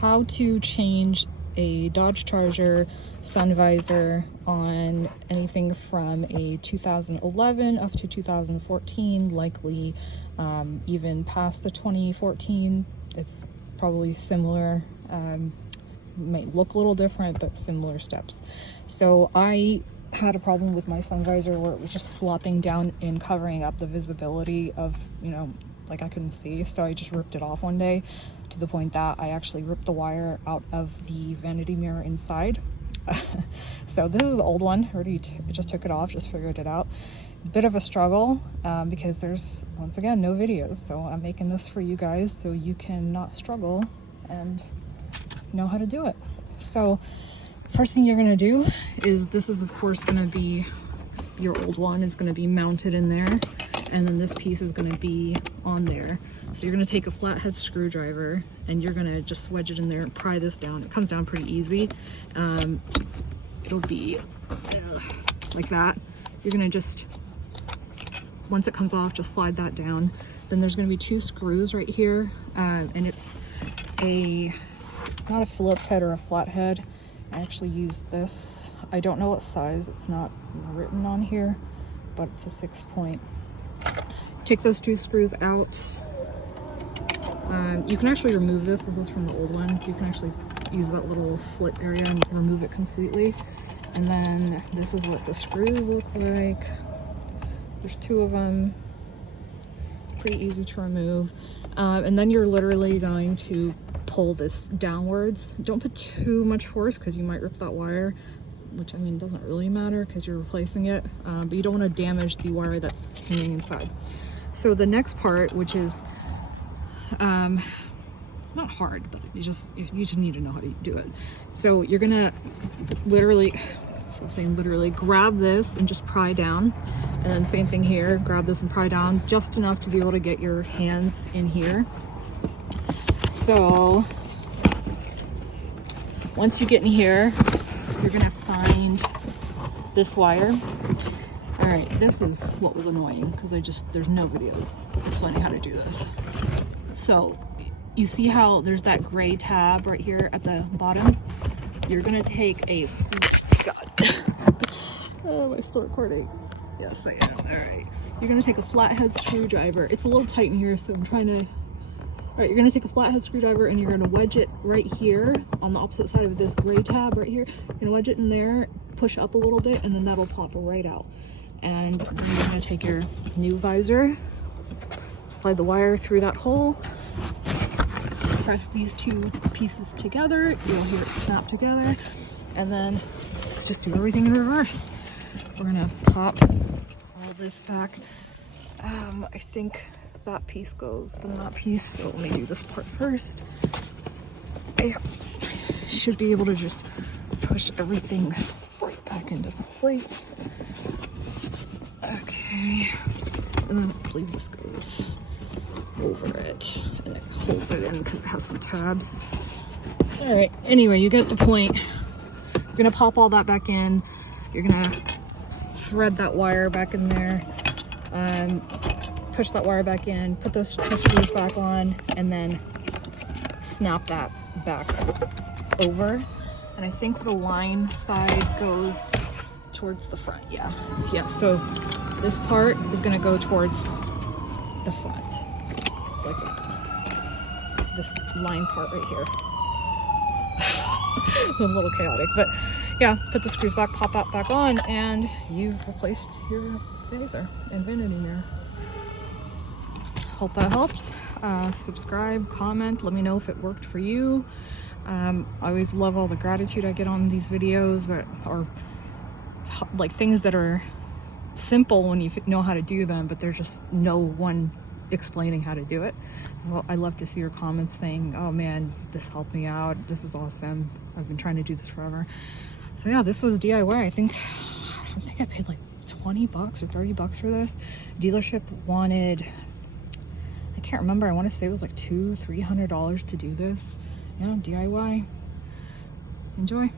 How to change a Dodge Charger sun visor on anything from a 2011 up to 2014, likely even past the 2014. It's probably similar, might look a little different, but similar steps. So I had a problem with my sun visor where it was just flopping down and covering up the visibility of, like I couldn't see. So I just ripped it off one day, to the point that I actually ripped the wire out of the vanity mirror inside. So this is the old one. I just took it off, just figured it out. Bit of a struggle because there's, once again, no videos. So I'm making this for you guys so you can not struggle and know how to do it. So first thing you're gonna do is, this is of course gonna be, your old one is gonna be mounted in there, and then this piece is gonna be on there. So you're gonna take a flathead screwdriver and you're gonna just wedge it in there and pry this down. It comes down pretty easy. It'll be like that. You're gonna just, once it comes off, just slide that down. Then there's gonna be two screws right here, and it's not a Phillips head or a flathead. I actually used this. I don't know what size, it's not written on here, but it's a 6-point. Take those two screws out. You can actually remove this. This is from the old one. You can actually use that little slit area and remove it completely. And then this is what the screws look like. There's two of them. Pretty easy to remove. And then you're literally going to pull this downwards. Don't put too much force because you might rip that wire, which I mean doesn't really matter because you're replacing it, but you don't want to damage the wire that's hanging inside. So the next part, which is not hard, but you just need to know how to do it. So you're gonna literally, so I'm saying literally, grab this and just pry down, and then same thing here, grab this and pry down just enough to be able to get your hands in here. So once you get in here, you're gonna find this wire. All right, this is what was annoying because there's no videos explaining how to do this. So you see how there's that gray tab right here at the bottom? You're gonna take a, God, oh, am I still recording? Yes, I am. All right, you're gonna take a flathead screwdriver. It's a little tight in here, so I'm trying to, all right, you're gonna take a flathead screwdriver and you're gonna wedge it right here on the opposite side of this gray tab right here. You're gonna wedge it in there, push up a little bit, and then that'll pop right out. And then you're gonna take your new visor, slide the wire through that hole, press these two pieces together, you'll hear it snap together, and then just do everything in reverse. We're gonna pop all this back. I think that piece goes, then that piece, so let me do this part first. I should be able to just push everything right back into place. Okay, and then I believe this goes over it and it holds it in because it has some tabs. All right, anyway, you get the point. You're gonna pop all that back in. You're gonna thread that wire back in there, push that wire back in, put those two screws back on, and then snap that back over. And I think the line side goes towards the front. Yeah, so this part is gonna go towards the front, like that. This line part right here. I'm a little chaotic, but yeah, put the screws back, pop that back on, and you've replaced your visor and vanity mirror. Hope that helps. Subscribe, comment, let me know if it worked for you. I always love all the gratitude I get on these videos that are like things that are simple when you know how to do them, but there's just no one explaining how to do it. So I love to see your comments saying, oh man, this helped me out, this is awesome, I've been trying to do this forever. So yeah, this was DIY. I think I paid like 20 bucks or 30 bucks for this. Dealership wanted, I can't remember, I want to say it was like $200-300 to do this. Yeah, DIY. Enjoy.